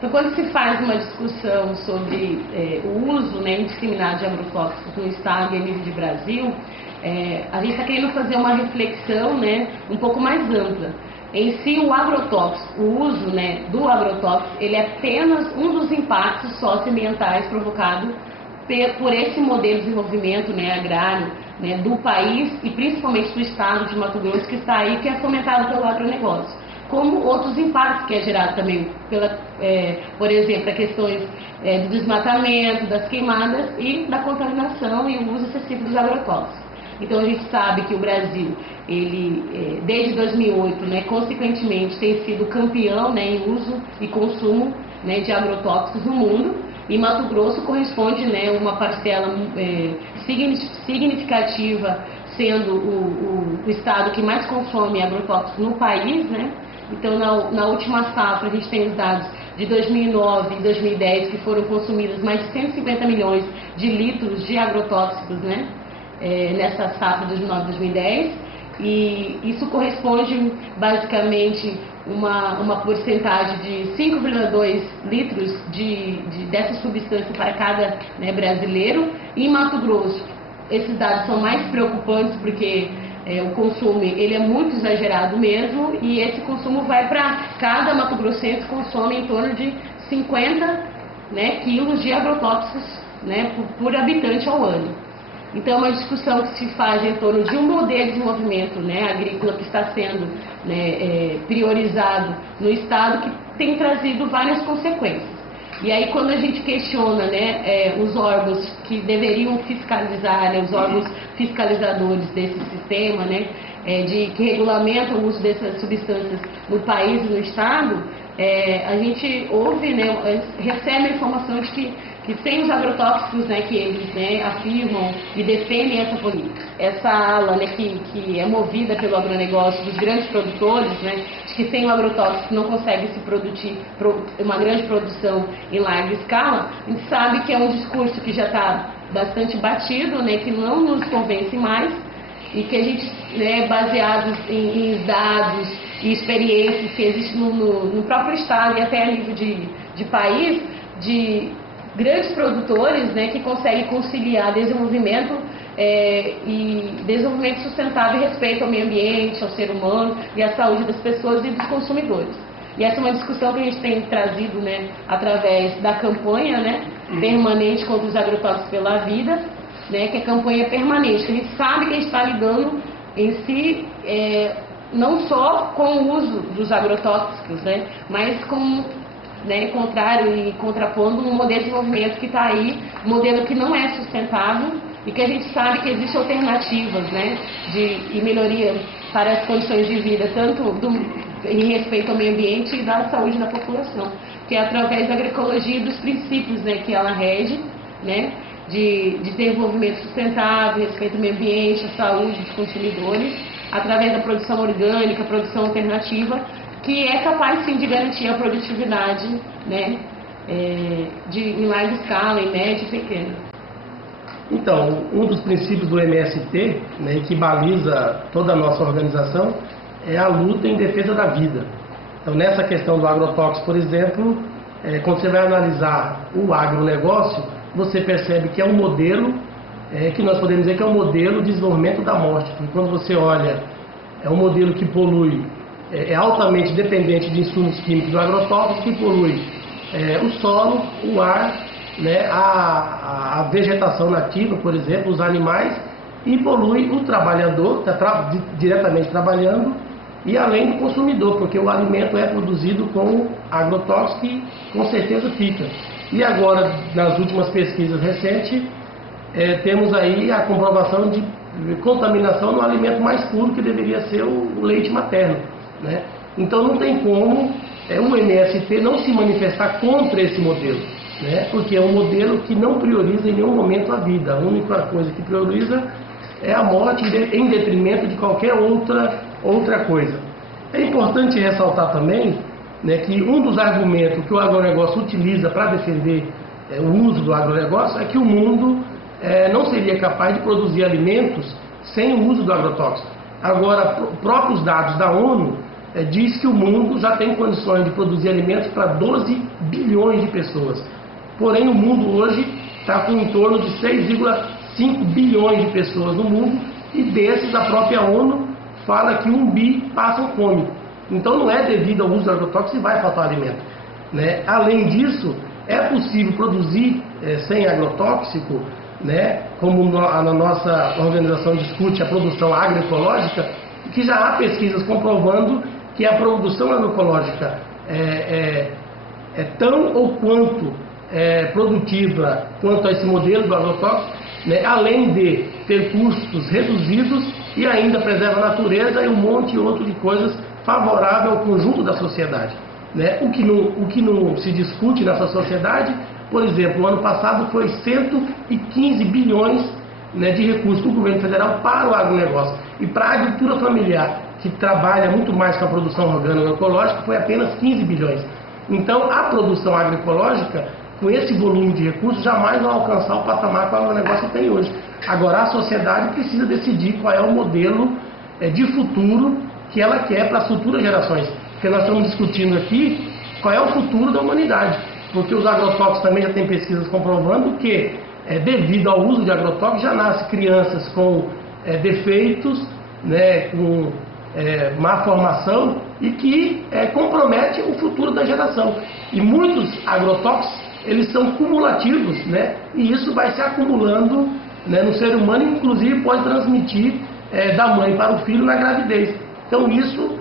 Então, quando se faz uma discussão sobre o uso, né, indiscriminado de agrotóxicos no Estado e a nível de Brasil, a gente está querendo fazer uma reflexão, né, um pouco mais ampla. Em si, o agrotóxico, o uso, né, do agrotóxico, ele é apenas um dos impactos socioambientais provocados por esse modelo de desenvolvimento, né, agrário, né, do país e principalmente do Estado de Mato Grosso, que está aí, que é fomentado pelo agronegócio. Como outros impactos que é gerado também, por exemplo, a questões do desmatamento, das queimadas e da contaminação e o uso excessivo dos agrotóxicos. Então a gente sabe que o Brasil, ele desde 2008, né, consequentemente tem sido campeão, né, em uso e consumo, né, de agrotóxicos no mundo, e Mato Grosso corresponde, né, uma parcela significativa, sendo o estado que mais consome agrotóxicos no país, né? Então, na última safra, a gente tem os dados de 2009 e 2010, que foram consumidos mais de 150 milhões de litros de agrotóxicos, né? Nessa safra de 2009 e 2010. E isso corresponde, basicamente, uma porcentagem de 5,2 litros dessa substância para cada, né, brasileiro. E em Mato Grosso, esses dados são mais preocupantes porque o consumo ele é muito exagerado mesmo, e esse consumo vai para cada mato-grossense consome em torno de 50, né, quilos de agrotóxicos, né, por habitante ao ano. Então é uma discussão que se faz em torno de um modelo de desenvolvimento, né, agrícola que está sendo, né, priorizado no Estado, que tem trazido várias consequências. E aí, quando a gente questiona, né, os órgãos que deveriam fiscalizar, né, os órgãos fiscalizadores desse sistema, né, que regulamentam o uso dessas substâncias no país e no Estado, a gente ouve, né, recebe a informação de que sem os agrotóxicos, né, que eles, né, afirmam e defendem essa política. Essa ala, né, que é movida pelo agronegócio dos grandes produtores, né, de que sem o agrotóxico não consegue se produzir uma grande produção em larga escala, a gente sabe que é um discurso que já está bastante batido, né, que não nos convence mais, e que a gente, né, baseados em dados e experiências que existem no próprio Estado e até a nível de país, de grandes produtores, né, que conseguem conciliar desenvolvimento e desenvolvimento sustentável e respeito ao meio ambiente, ao ser humano e à saúde das pessoas e dos consumidores. E essa é uma discussão que a gente tem trazido, né, através da campanha, né, permanente contra os agrotóxicos pela vida, né, que é a campanha permanente, que a gente sabe que a gente está lidando em si não só com o uso dos agrotóxicos, né, mas com, né, contrário e contrapondo um modelo de desenvolvimento que está aí, um modelo que não é sustentável e que a gente sabe que existem alternativas, né, e melhoria para as condições de vida, tanto em respeito ao meio ambiente e da saúde da população, que é através da agroecologia e dos princípios, né, que ela rege, né, de desenvolvimento sustentável, respeito ao meio ambiente, à saúde dos consumidores, através da produção orgânica, produção alternativa, que é capaz sim de garantir a produtividade, né, em larga escala, em média e pequena. Então, um dos princípios do MST, né, que baliza toda a nossa organização, é a luta em defesa da vida. Então, nessa questão do agrotóxico, por exemplo, quando você vai analisar o agronegócio, você percebe que é um modelo, que nós podemos dizer que é um modelo de desenvolvimento da morte. Porque quando você olha, é um modelo que polui, é altamente dependente de insumos químicos do agrotóxico, que polui o solo, o ar, né, a vegetação nativa, por exemplo, os animais, e polui o trabalhador, que está diretamente trabalhando, e além do consumidor, porque o alimento é produzido com agrotóxico e com certeza fica. E agora, nas últimas pesquisas recentes, temos aí a comprovação de contaminação no alimento mais puro, que deveria ser o leite materno, né? Então não tem como o MST não se manifestar contra esse modelo, né? Porque é um modelo que não prioriza em nenhum momento a vida. A única coisa que prioriza é a morte em detrimento de qualquer outra coisa. É importante ressaltar também, né, que um dos argumentos que o agronegócio utiliza para defender o uso do agronegócio é que o mundo não seria capaz de produzir alimentos sem o uso do agrotóxico. Agora, próprios dados da ONU diz que o mundo já tem condições de produzir alimentos para 12 bilhões de pessoas. Porém, o mundo hoje está com em torno de 6,5 bilhões de pessoas no mundo, e desses a própria ONU fala que 1 bi passam fome. Então não é devido ao uso de agrotóxicos que vai faltar alimento, né? Além disso, é possível produzir sem agrotóxico, né? Como a nossa organização discute a produção agroecológica, que já há pesquisas comprovando que a produção agroecológica é tão ou quanto produtiva quanto a esse modelo do agrotóxico, né? Além de ter custos reduzidos e ainda preserva a natureza e um monte outro de coisas favorável ao conjunto da sociedade, né? O que não se discute nessa sociedade, por exemplo, o ano passado foi 115 bilhões, né, de recursos do governo federal para o agronegócio. E para a agricultura familiar, que trabalha muito mais com a produção orgânico-ecológica, foi apenas 15 bilhões. Então, a produção agroecológica, com esse volume de recursos, jamais vai alcançar o patamar que o agronegócio tem hoje. Agora, a sociedade precisa decidir qual é o modelo de futuro que ela quer para as futuras gerações. Porque nós estamos discutindo aqui qual é o futuro da humanidade. Porque os agrotóxicos também já tem pesquisas comprovando que, devido ao uso de agrotóxicos, já nascem crianças com defeitos, né, com má formação, e que compromete o futuro da geração. E muitos agrotóxicos, eles são cumulativos, né, e isso vai se acumulando, né, no ser humano, e inclusive pode transmitir da mãe para o filho na gravidez. Então isso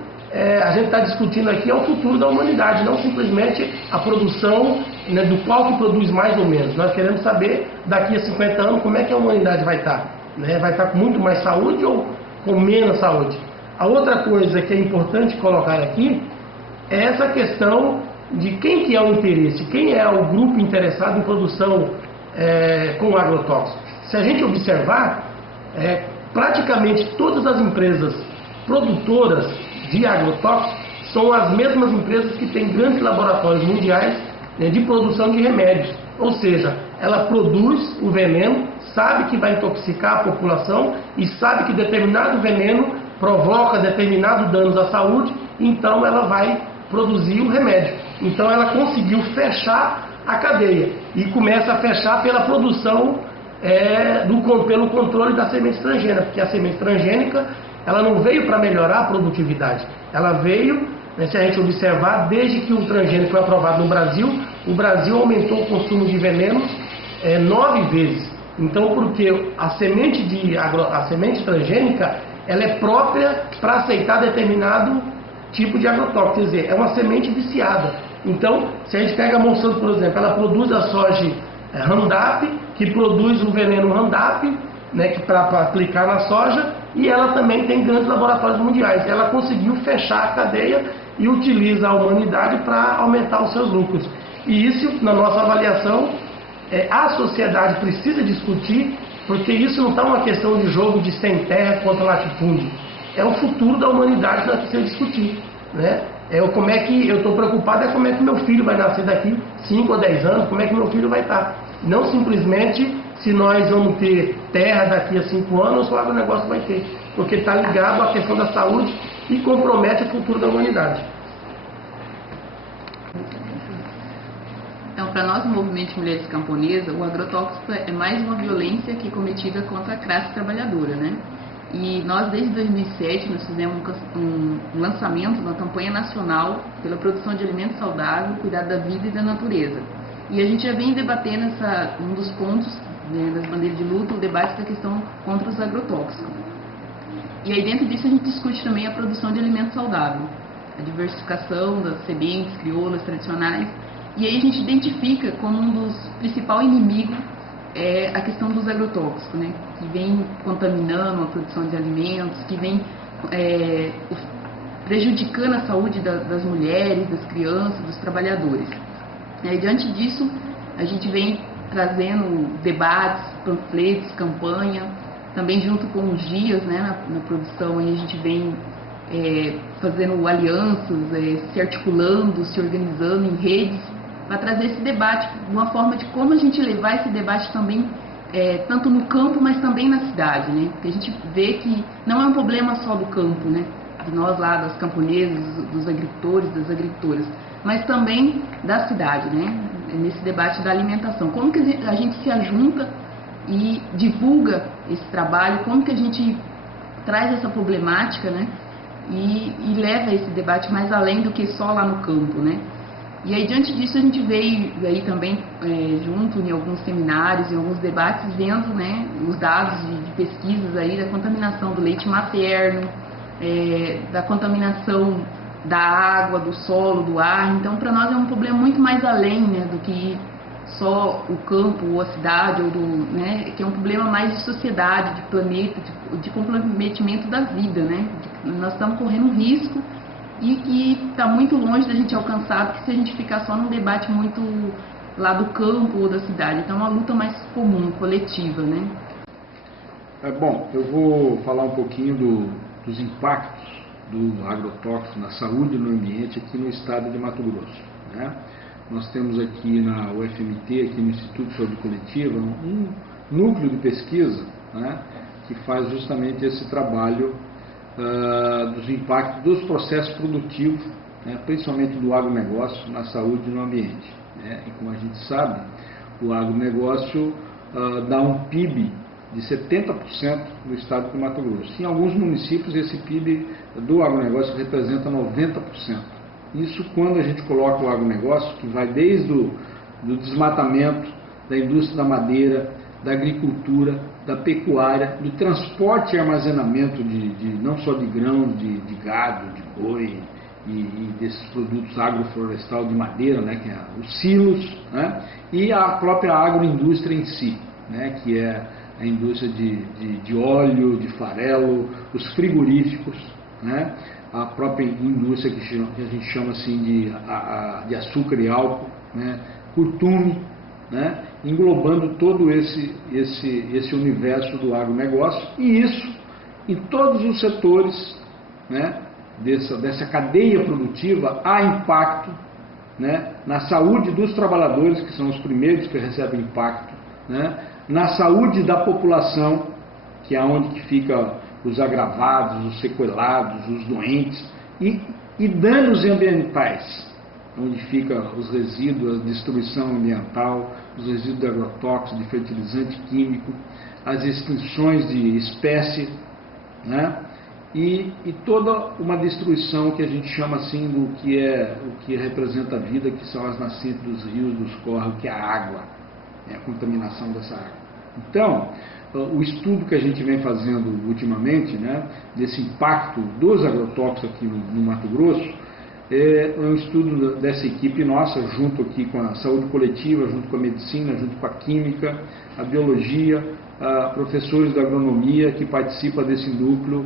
a gente está discutindo aqui é o futuro da humanidade, não simplesmente a produção, né, do qual que produz mais ou menos. Nós queremos saber daqui a 50 anos como é que a humanidade vai estar, né? Vai estar com muito mais saúde ou com menos saúde? A outra coisa que é importante colocar aqui é essa questão de quem que é o interesse, quem é o grupo interessado em produção com agrotóxicos. Se a gente observar, praticamente todas as empresas produtoras de agrotóxicos são as mesmas empresas que têm grandes laboratórios mundiais, né, de produção de remédios. Ou seja, ela produz o veneno, sabe que vai intoxicar a população e sabe que determinado veneno provoca determinados danos à saúde, então ela vai produzir o remédio. Então ela conseguiu fechar a cadeia e começa a fechar pela produção, pelo controle da semente transgênica, porque a semente transgênica ela não veio para melhorar a produtividade, ela veio, né, se a gente observar, desde que o transgênico foi aprovado no Brasil, o Brasil aumentou o consumo de venenos 9 vezes. Então, porque a semente transgênica, ela é própria para aceitar determinado tipo de agrotóxico, quer dizer, é uma semente viciada. Então, se a gente pega a Monsanto, por exemplo, ela produz a soja Roundup, que produz o veneno Roundup, né, para aplicar na soja, e ela também tem grandes laboratórios mundiais. Ela conseguiu fechar a cadeia e utiliza a humanidade para aumentar os seus lucros. E isso, na nossa avaliação, a sociedade precisa discutir, porque isso não está uma questão de jogo de sem terra contra latifúndio. É o futuro da humanidade que nós precisamos discutir, né? Como é que eu estou preocupado como é que meu filho vai nascer daqui 5 ou 10 anos, como é que meu filho vai estar. Não simplesmente se nós vamos ter terra daqui a 5 anos ou se o agronegócio vai ter, porque está ligado à questão da saúde e compromete o futuro da humanidade. Então, para nós, no Movimento de Mulheres Camponesas, o agrotóxico é mais uma violência que é cometida contra a classe trabalhadora, né? E nós, desde 2007, nós fizemos um lançamento, uma campanha nacional pela produção de alimentos saudáveis, cuidado da vida e da natureza. E a gente já vem debatendo um dos pontos, né, das bandeiras de luta, o debate da questão contra os agrotóxicos. E aí dentro disso a gente discute também a produção de alimentos saudáveis, a diversificação das sementes crioulas tradicionais. E aí a gente identifica como um dos principais inimigos a questão dos agrotóxicos, né, que vem contaminando a produção de alimentos, que vem prejudicando a saúde das mulheres, das crianças, dos trabalhadores. Diante disso, a gente vem trazendo debates, panfletos, campanha, também junto com os dias, né, na produção, aí a gente vem fazendo alianças, se articulando, se organizando em redes, para trazer esse debate, uma forma de como a gente levar esse debate também, tanto no campo, mas também na cidade, né? Porque a gente vê que não é um problema só do campo, né? De nós lá, das camponesas, dos agricultores, das agricultoras, mas também da cidade, né? Nesse debate da alimentação. Como que a gente se ajunta e divulga esse trabalho, como que a gente traz essa problemática, né? E leva esse debate mais além do que só lá no campo, né? E aí, diante disso, a gente veio aí também junto em alguns seminários, em alguns debates, vendo, né, os dados de pesquisas aí da contaminação do leite materno, da contaminação da água, do solo, do ar. Então, para nós é um problema muito mais além, né, do que só o campo ou a cidade, ou né, que é um problema mais de sociedade, de planeta, de comprometimento da vida, né? Nós estamos correndo um risco e que está muito longe da gente alcançar, porque se a gente ficar só num debate muito lá do campo ou da cidade. Então é uma luta mais comum, coletiva, né? Bom, eu vou falar um pouquinho dos impactos do agrotóxico na saúde e no ambiente aqui no estado de Mato Grosso, né? Nós temos aqui na UFMT, aqui no Instituto de Saúde Coletiva, um núcleo de pesquisa, né, que faz justamente esse trabalho dos impactos dos processos produtivos, né, principalmente do agronegócio, na saúde e no ambiente, né? E como a gente sabe, o agronegócio dá um PIB de 70% no estado de Mato Grosso. Em alguns municípios, esse PIB do agronegócio representa 90%. Isso quando a gente coloca o agronegócio, que vai desde do desmatamento, da indústria da madeira, da agricultura, da pecuária, do transporte e armazenamento não só de grãos, de gado, de boi e desses produtos agroflorestal de madeira, né, que é os silos, né, e a própria agroindústria em si, né, que é a indústria de óleo, de farelo, os frigoríficos, né, a própria indústria que a gente chama assim de açúcar e álcool, né, curtume, né, englobando todo esse universo do agronegócio, e isso em todos os setores, né, dessa cadeia produtiva há impacto, né, na saúde dos trabalhadores, que são os primeiros que recebem impacto, né, na saúde da população, que é onde que fica os agravados, os sequelados, os doentes, e danos ambientais, onde fica os resíduos, a destruição ambiental, os resíduos de agrotóxicos, de fertilizante químico, as extinções de espécie, né? E toda uma destruição que a gente chama assim o que representa a vida, que são as nascentes dos rios, dos córregos, que é a água, né? A contaminação dessa água. Então, o estudo que a gente vem fazendo ultimamente, né, desse impacto dos agrotóxicos aqui no Mato Grosso, é um estudo dessa equipe nossa, junto aqui com a saúde coletiva, junto com a medicina, junto com a química, a biologia, professores da agronomia que participam desse núcleo,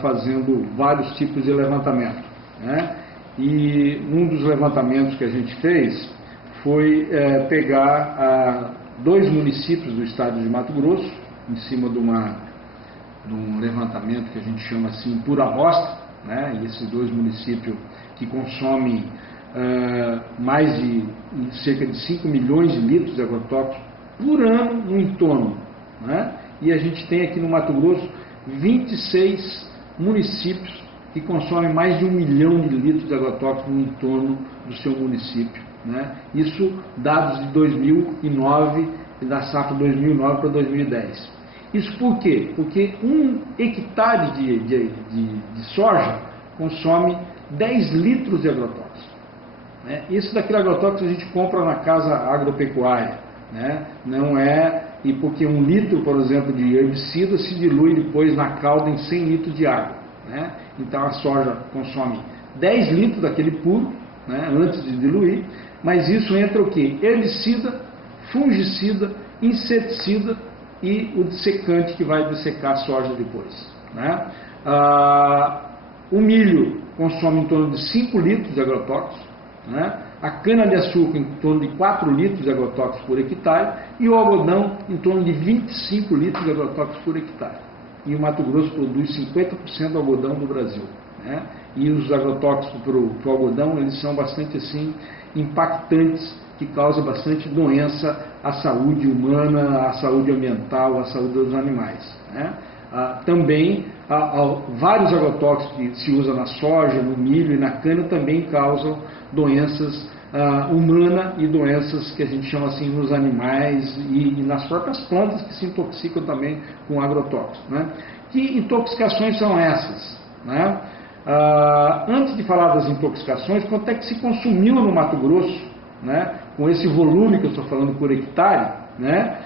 fazendo vários tipos de levantamento, né? E um dos levantamentos que a gente fez foi pegar 2 municípios do estado de Mato Grosso, em cima de um levantamento que a gente chama assim por amostra, né? E esses 2 municípios que consomem mais de cerca de 5 milhões de litros de agrotóxicos por ano no entorno, né? E a gente tem aqui no Mato Grosso 26 municípios que consomem mais de 1 milhão de litros de agrotóxicos no entorno do seu município, né? Isso dados de 2009, da safra 2009 para 2010. Isso por quê? Porque 1 hectare de soja consome 10 litros de agrotóxico, né? Isso daquele agrotóxico a gente compra na casa agropecuária, né? Não é, e porque 1 litro, por exemplo, de herbicida se dilui depois na calda em 100 litros de água, né? Então a soja consome 10 litros daquele puro, né, antes de diluir, mas isso entra o quê? Herbicida, fungicida, inseticida e o dessecante que vai dessecar a soja depois, né? O milho consome em torno de 5 litros de agrotóxicos, né? A cana-de-açúcar em torno de 4 litros de agrotóxicos por hectare e o algodão em torno de 25 litros de agrotóxicos por hectare. E o Mato Grosso produz 50% do algodão do Brasil, né? E os agrotóxicos para o algodão, eles são bastante assim impactantes, que causam bastante doença à saúde humana, à saúde ambiental, à saúde dos animais, né? Também vários agrotóxicos que se usam na soja, no milho e na cana também causam doenças humanas e doenças que a gente chama assim nos animais e nas próprias plantas que se intoxicam também com agrotóxicos, né? Que intoxicações são essas, né? Antes de falar das intoxicações, quanto é que se consumiu no Mato Grosso, né? Com esse volume que eu estou falando por hectare, né?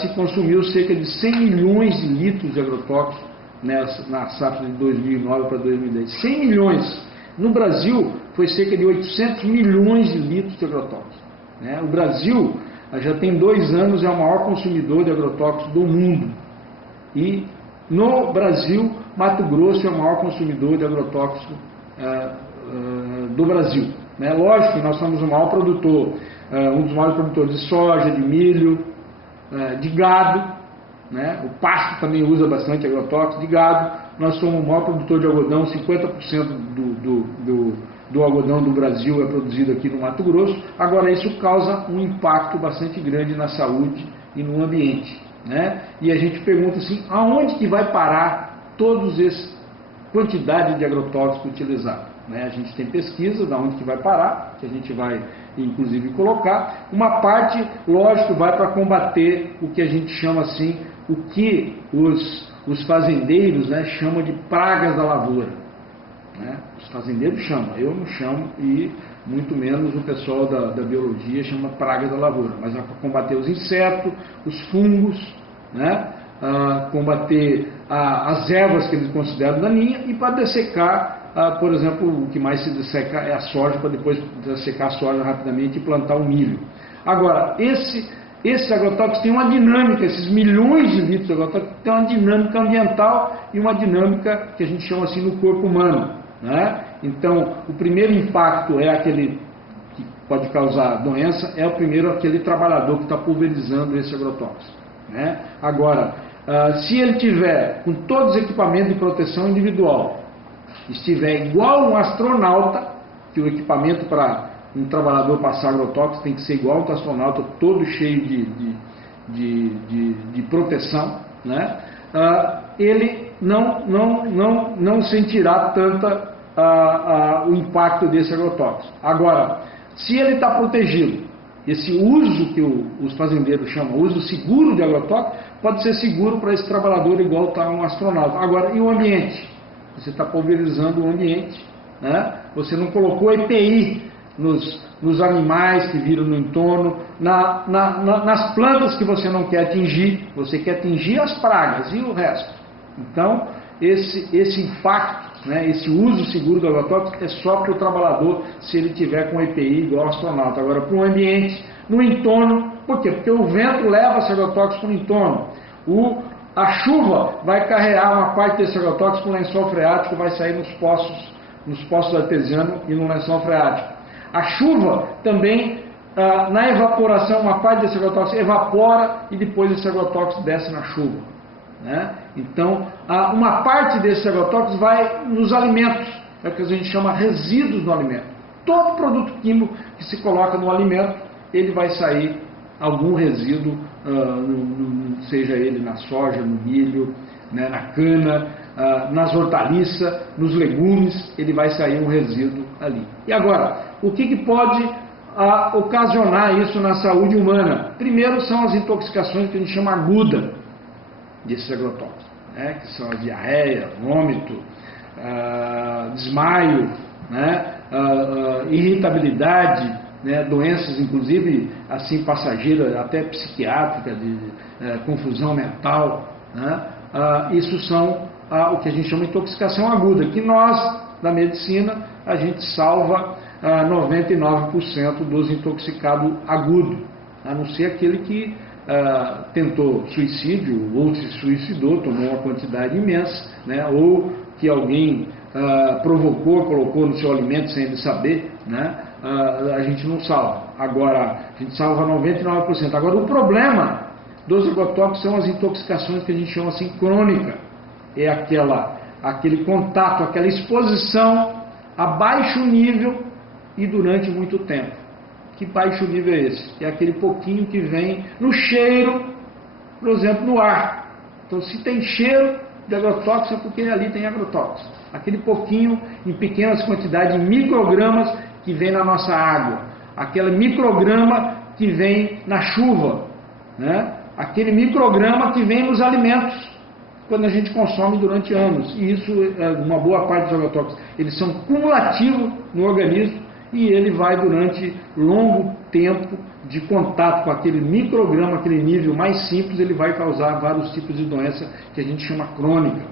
Se consumiu cerca de 100 milhões de litros de agrotóxicos na safra de 2009 para 2010. 100 milhões. No Brasil, foi cerca de 800 milhões de litros de agrotóxicos, né? O Brasil já tem 2 anos, é o maior consumidor de agrotóxicos do mundo. E no Brasil, Mato Grosso é o maior consumidor de agrotóxico do Brasil, né? Lógico que nós somos o maior produtor, um dos maiores produtores de soja, de milho, de gado, né? O pasto também usa bastante agrotóxico, de gado. Nós somos o maior produtor de algodão, 50% do algodão do Brasil é produzido aqui no Mato Grosso. Agora, isso causa um impacto bastante grande na saúde e no ambiente, né? E a gente pergunta assim, aonde que vai parar todos essa quantidade de agrotóxico utilizado, né? A gente tem pesquisa de onde que vai parar, que a gente vai inclusive colocar. Uma parte, lógico, vai para combater o que a gente chama assim, o que os fazendeiros, né, chamam de pragas da lavoura, né? Os fazendeiros chamam, eu não chamo, e muito menos o pessoal da biologia chama pragas da lavoura, mas é para combater os insetos, os fungos, né? Combater as ervas que eles consideram daninhas e para dessecar, por exemplo, o que mais se desseca é a soja, para depois dessecar a soja rapidamente e plantar o milho. Agora, esses agrotóxicos têm uma dinâmica, esses milhões de litros de agrotóxicos têm uma dinâmica ambiental e uma dinâmica que a gente chama assim no corpo humano, né? Então, o primeiro impacto é aquele que pode causar doença, é o primeiro aquele trabalhador que está pulverizando esse agrotóxico, né? Agora, se ele tiver com todos os equipamentos de proteção individual, estiver igual um astronauta, que o equipamento para um trabalhador passar agrotóxico tem que ser igual um astronauta, todo cheio de proteção, né? Ele não sentirá tanta o impacto desse agrotóxico. Agora, se ele está protegido, esse uso que os fazendeiros chamam, uso seguro de agrotóxico, pode ser seguro para esse trabalhador igual está um astronauta. Agora, e o ambiente? Você está pulverizando o ambiente, né? Você não colocou EPI nos animais que viram no entorno, nas plantas que você não quer atingir, você quer atingir as pragas e o resto. Então, esse impacto, né, esse uso seguro do agrotóxico é só para o trabalhador se ele tiver com EPI igual ao astronauta. Agora, para o ambiente, no entorno, por quê? Porque o vento leva esse agrotóxico no entorno. A chuva vai carregar uma parte desse agrotóxico no lençol freático, vai sair nos poços artesianos e no lençol freático. A chuva também, na evaporação, uma parte desse agrotóxico evapora e depois esse agrotóxico desce na chuva, né? Então, uma parte desses agrotóxicos vai nos alimentos, é o que a gente chama resíduos no alimento. Todo produto químico que se coloca no alimento, ele vai sair algum resíduo, seja ele na soja, no milho, né, na cana, nas hortaliças, nos legumes, ele vai sair um resíduo ali. E agora, o que pode ocasionar isso na saúde humana? Primeiro são as intoxicações que a gente chama aguda desses agrotóxicos, né, que são a diarreia, vômito, desmaio, né, irritabilidade, né, doenças inclusive assim passageiras, até psiquiátricas, de confusão mental, né? Isso são o que a gente chama de intoxicação aguda, que nós, da medicina, a gente salva 99% dos intoxicados agudos, a não ser aquele que tentou suicídio ou se suicidou, tomou uma quantidade imensa, né? Ou que alguém provocou, colocou no seu alimento sem ele saber, né? A gente não salva. Agora, a gente salva 99%. Agora, o problema dos agrotóxicos são as intoxicações que a gente chama assim crônica. É aquele contato, aquela exposição a baixo nível e durante muito tempo. Que baixo nível é esse? É aquele pouquinho que vem no cheiro, por exemplo, no ar. Então, se tem cheiro, de agrotóxico é porque ali tem agrotóxico. Aquele pouquinho, em pequenas quantidades, em microgramas que vem na nossa água. Aquele micrograma que vem na chuva, né? Aquele micrograma que vem nos alimentos, quando a gente consome durante anos. E isso, uma boa parte dos agrotóxicos, eles são cumulativos no organismo e ele vai durante longo tempo de contato com aquele micrograma, aquele nível mais simples, ele vai causar vários tipos de doença que a gente chama crônica.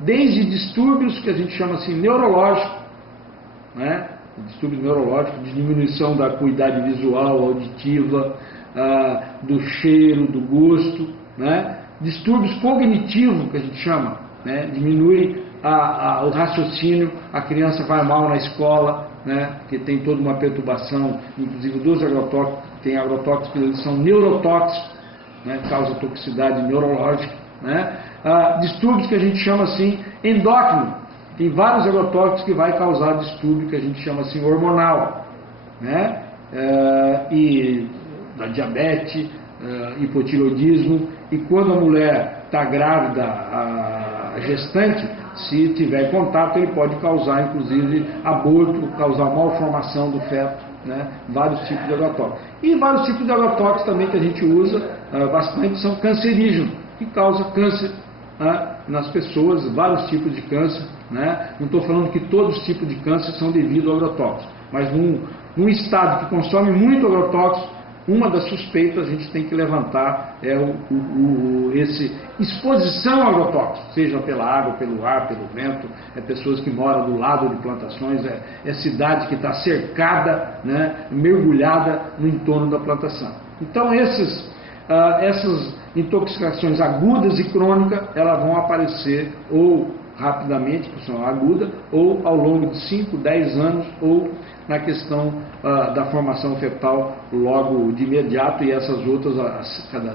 Desde distúrbios que a gente chama assim neurológicos, né? Distúrbios neurológicos, de diminuição da acuidade visual, auditiva, do cheiro, do gosto, né? Distúrbios cognitivos, que a gente chama, né? Diminui o raciocínio, a criança vai mal na escola, né? Porque tem toda uma perturbação, inclusive dos agrotóxicos, tem agrotóxicos que eles são neurotóxicos, né? Causa toxicidade neurológica, né? Distúrbios que a gente chama assim endócrino, tem vários agrotóxicos que vai causar distúrbio que a gente chama assim hormonal, né? E da diabetes, hipotireoidismo, e quando a mulher está grávida, a gestante, se tiver contato, ele pode causar inclusive aborto, causar malformação do feto, né? Vários tipos de agrotóxicos. E vários tipos de agrotóxicos também que a gente usa bastante são cancerígenos, que causam câncer, né? Nas pessoas, vários tipos de câncer, né? Não estou falando que todos os tipos de câncer são devido ao agrotóxico, mas num estado que consome muito agrotóxico, uma das suspeitas a gente tem que levantar é esse exposição ao agrotóxico, seja pela água, pelo ar, pelo vento, pessoas que moram do lado de plantações, cidade que está cercada, né, mergulhada no entorno da plantação. Então essas intoxicações agudas e crônicas, elas vão aparecer ou rapidamente, por ser aguda, ou ao longo de 5, 10 anos, ou na questão da formação fetal logo de imediato, e essas outras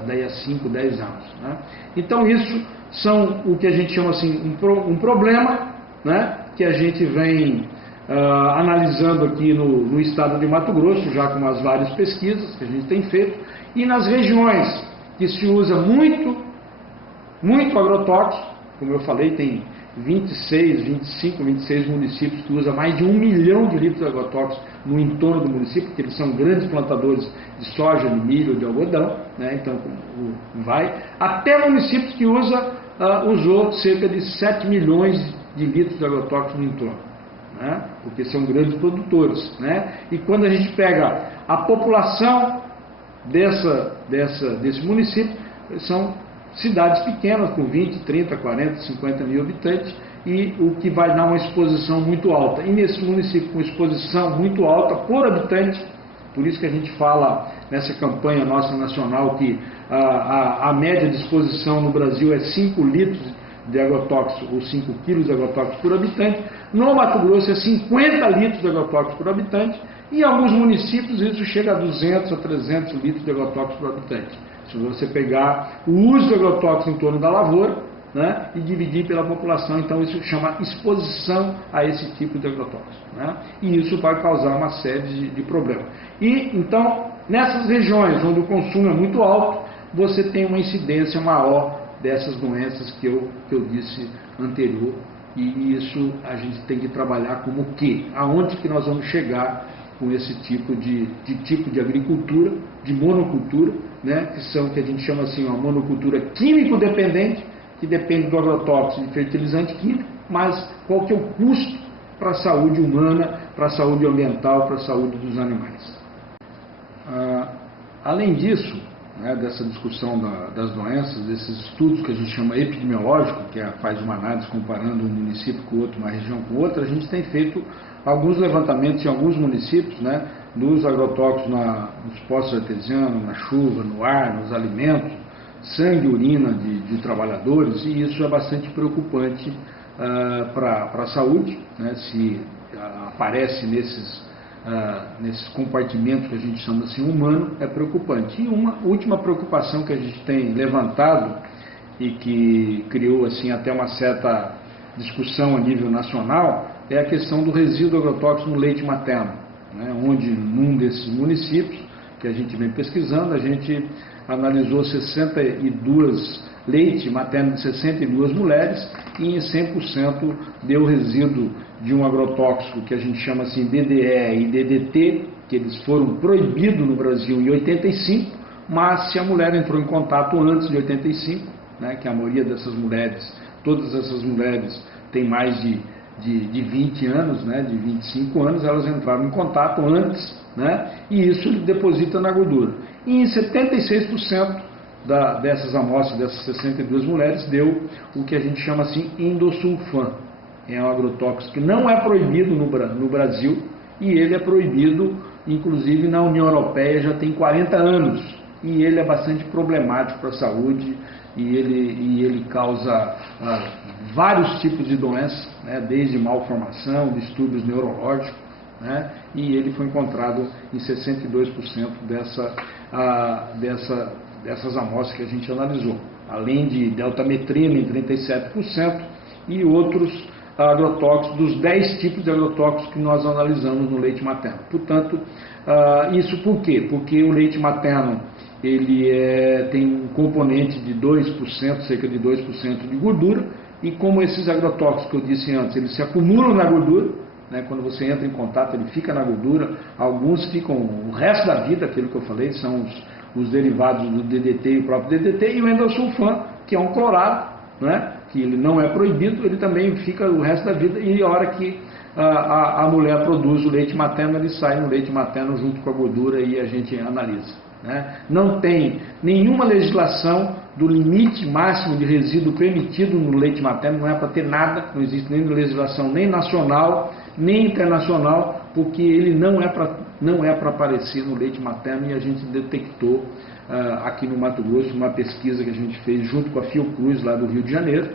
daí a 5, 10 anos. Né? Então isso são o que a gente chama assim, um problema, né? Que a gente vem analisando aqui no estado de Mato Grosso, já com as várias pesquisas que a gente tem feito, e nas regiões que se usa muito agrotóxico, como eu falei, tem 26 municípios que usam mais de 1 milhão de litros de agrotóxicos no entorno do município, porque eles são grandes plantadores de soja, de milho, de algodão, né? Então vai até municípios que usou cerca de 7 milhões de litros de agrotóxicos no entorno, né? Porque são grandes produtores, né? E quando a gente pega a população desse município, são cidades pequenas, com 20, 30, 40, 50 mil habitantes, e o que vai dar uma exposição muito alta. E nesse município com exposição muito alta por habitante, por isso que a gente fala nessa campanha nossa nacional que a média de exposição no Brasil é 5 litros de agrotóxico, ou 5 quilos de agrotóxico por habitante. No Mato Grosso é 50 litros de agrotóxico por habitante, e em alguns municípios isso chega a 200 a 300 litros de agrotóxico por habitante. Se você pegar o uso de agrotóxico em torno da lavoura, né, e dividir pela população, então isso chama exposição a esse tipo de agrotóxico, né, e isso vai causar uma série de problemas. E então, nessas regiões onde o consumo é muito alto, você tem uma incidência maior dessas doenças que eu disse anterior, e isso a gente tem que trabalhar como o quê? Aonde que nós vamos chegar com esse tipo de agricultura, de monocultura, né, que a gente chama assim, uma monocultura químico-dependente, que depende do agrotóxico e fertilizante químico, mas qual que é o custo para a saúde humana, para a saúde ambiental, para a saúde dos animais. Além disso, né, dessa discussão das doenças, desses estudos que a gente chama epidemiológico, que faz uma análise comparando um município com o outro, uma região com outra, a gente tem feito alguns levantamentos em alguns municípios, né, dos agrotóxicos nos poços artesianos, na chuva, no ar, nos alimentos, sangue e urina de trabalhadores, e isso é bastante preocupante para a saúde, né, se aparece nesses compartimentos que a gente chama assim humano, é preocupante. E uma última preocupação que a gente tem levantado e que criou assim até uma certa discussão a nível nacional é a questão do resíduo agrotóxico no leite materno, né, onde num desses municípios que a gente vem pesquisando, a gente analisou 62 leite materno de 62 mulheres e em 100% deu resíduo de um agrotóxico que a gente chama assim DDE e DDT, que eles foram proibidos no Brasil em 85, mas se a mulher entrou em contato antes de 85, né, que a maioria dessas mulheres, todas essas mulheres têm mais de 20 anos, né, de 25 anos, elas entraram em contato antes, né, e isso deposita na gordura. E em 76% dessas amostras, dessas 62 mulheres, deu o que a gente chama assim endosulfan. É um agrotóxico que não é proibido no Brasil e ele é proibido, inclusive, na União Europeia já tem 40 anos. E ele é bastante problemático para a saúde e ele causa vários tipos de doenças, né, desde malformação, distúrbios neurológicos, né, e ele foi encontrado em 62% dessas amostras que a gente analisou, além de deltametrina em 37% e outros agrotóxicos, dos 10 tipos de agrotóxicos que nós analisamos no leite materno. Portanto, isso por quê? Porque o leite materno ele tem um componente de 2%, cerca de 2% de gordura, e como esses agrotóxicos que eu disse antes, eles se acumulam na gordura, né, quando você entra em contato ele fica na gordura, alguns ficam o resto da vida, aquilo que eu falei, são os derivados do DDT e o próprio DDT, e o endosulfan, que é um clorado, né, que ele não é proibido, ele também fica o resto da vida, e a hora que a mulher produz o leite materno, ele sai no leite materno junto com a gordura e a gente analisa. Né? Não tem nenhuma legislação do limite máximo de resíduo permitido no leite materno, não é para ter nada, não existe nem legislação nem nacional, nem internacional, porque ele não é para aparecer no leite materno, e a gente detectou aqui no Mato Grosso uma pesquisa que a gente fez junto com a Fiocruz lá do Rio de Janeiro,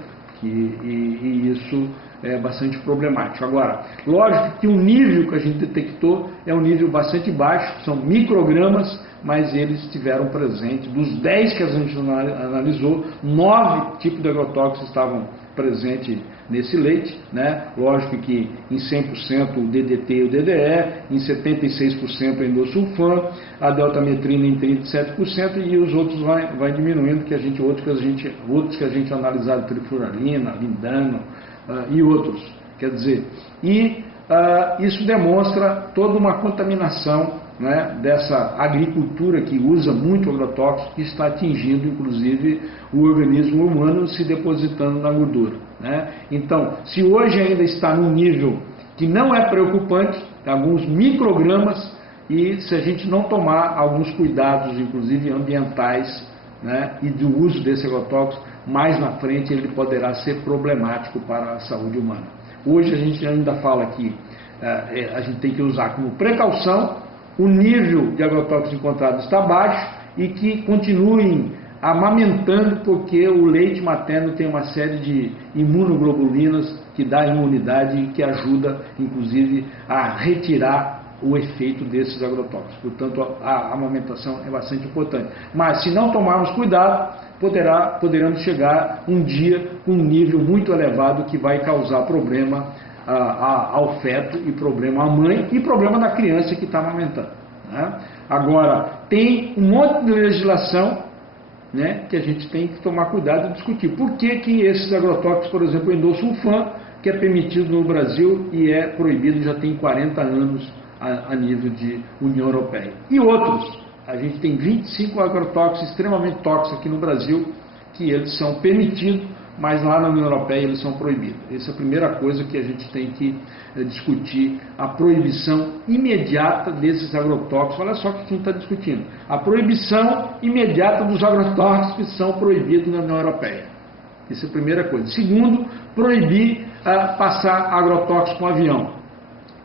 e isso é bastante problemático. Agora, lógico que o nível que a gente detectou é um nível bastante baixo, são microgramas, mas eles estiveram presentes. Dos 10 que a gente analisou, 9 tipos de agrotóxicos estavam presentes nesse leite, né? Lógico que em 100% o DDT e o DDE, em 76% o endosulfan, a deltametrina em 37% e os outros vai diminuindo, outros que a gente analisou, trifuralina, lindano e outros. Quer dizer, isso demonstra toda uma contaminação, né, dessa agricultura que usa muito agrotóxico, que está atingindo inclusive o organismo humano, se depositando na gordura, né? Então, se hoje ainda está num nível que não é preocupante, alguns microgramas, e se a gente não tomar alguns cuidados, inclusive ambientais, né, e do uso desse agrotóxico, mais na frente ele poderá ser problemático para a saúde humana. Hoje a gente ainda fala que a gente tem que usar como precaução, o nível de agrotóxicos encontrado está baixo e que continuem amamentando, porque o leite materno tem uma série de imunoglobulinas que dá imunidade e que ajuda, inclusive, a retirar o efeito desses agrotóxicos. Portanto, a amamentação é bastante importante. Mas, se não tomarmos cuidado, poderemos chegar um dia com um nível muito elevado que vai causar problema ao feto e problema à mãe e problema da criança que está amamentando, né? Agora, tem um monte de legislação, né, que a gente tem que tomar cuidado e discutir. Por que esses agrotóxicos, por exemplo, o endosulfan, que é permitido no Brasil e é proibido já tem 40 anos a nível de União Europeia? E outros, a gente tem 25 agrotóxicos extremamente tóxicos aqui no Brasil, que eles são permitidos, mas lá na União Europeia eles são proibidos. Essa é a primeira coisa que a gente tem que discutir, a proibição imediata desses agrotóxicos. Olha só o que a gente está discutindo. A proibição imediata dos agrotóxicos que são proibidos na União Europeia. Essa é a primeira coisa. Segundo, proibir passar agrotóxico com avião.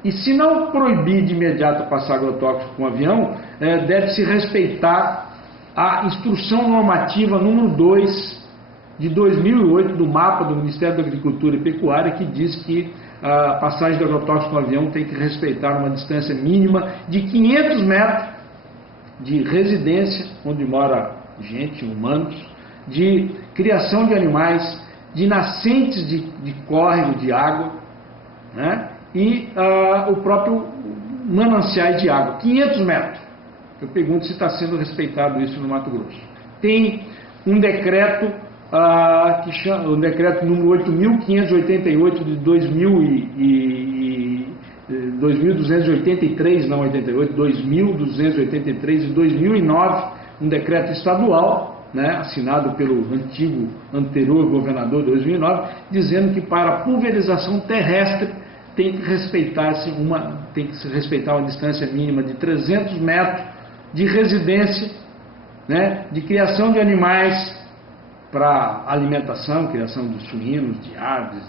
E se não proibir de imediato passar agrotóxico com avião, deve-se respeitar a instrução normativa número 2 de 2008 do mapa do Ministério da Agricultura e Pecuária, que diz que a passagem de agrotóxico com avião tem que respeitar uma distância mínima de 500 metros de residência, onde mora gente, humanos, de criação de animais, de nascentes de córrego de água, né? E o próprio mananciais de água, 500 metros. Eu pergunto se está sendo respeitado isso no Mato Grosso. Tem um decreto o decreto número 8.588 de 2.283, não 88, 2.283 de 2009, um decreto estadual, né, assinado pelo anterior governador de 2009, dizendo que para a pulverização terrestre tem que se respeitar uma distância mínima de 300 metros de residência, né, de criação de animais para alimentação, criação de suínos, de aves,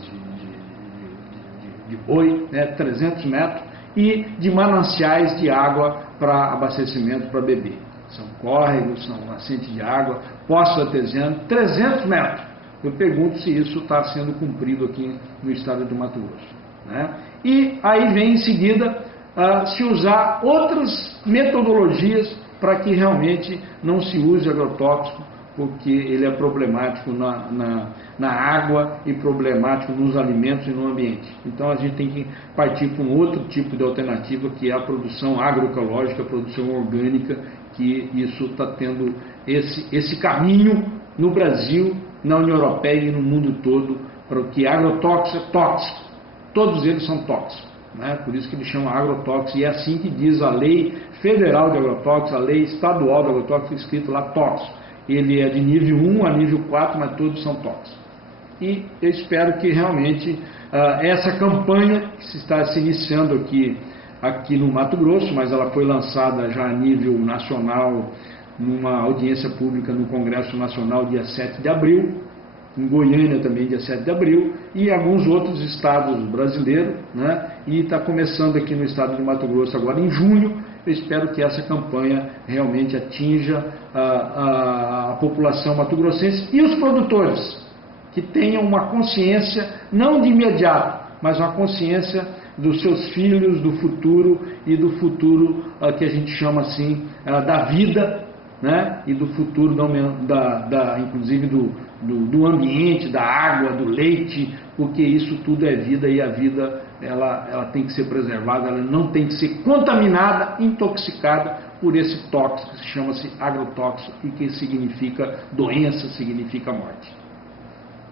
de boi, né, 300 metros, e de mananciais de água para abastecimento para beber. São córregos, são nascentes de água, poços artesianos, 300 metros. Eu pergunto se isso está sendo cumprido aqui no estado de Mato Grosso, né? E aí vem em seguida se usar outras metodologias para que realmente não se use agrotóxico, porque ele é problemático na água e problemático nos alimentos e no ambiente. Então a gente tem que partir para um outro tipo de alternativa, que é a produção agroecológica, a produção orgânica, que isso está tendo esse caminho no Brasil, na União Europeia e no mundo todo, para o que agrotóxico é tóxico. Todos eles são tóxicos, né? Por isso que eles chamam agrotóxico, e é assim que diz a lei federal de agrotóxico, a lei estadual de agrotóxico, escrito lá tóxico. Ele é de nível 1 a nível 4, mas todos são tóxicos. E eu espero que realmente essa campanha que está se iniciando aqui no Mato Grosso, mas ela foi lançada já a nível nacional, numa audiência pública no Congresso Nacional dia 7 de abril, em Goiânia também dia 7 de abril, e alguns outros estados brasileiros, né? E está começando aqui no estado de Mato Grosso agora em junho. Eu espero que essa campanha realmente atinja a população mato-grossense e os produtores, que tenham uma consciência, não de imediato, mas uma consciência dos seus filhos, do futuro, e do futuro que a gente chama assim, da vida, né? E do futuro, inclusive do ambiente, da água, do leite, porque isso tudo é vida, e a vida ela tem que ser preservada, ela não tem que ser contaminada, intoxicada por esse tóxico que chama-se agrotóxico, e que significa doença, significa morte.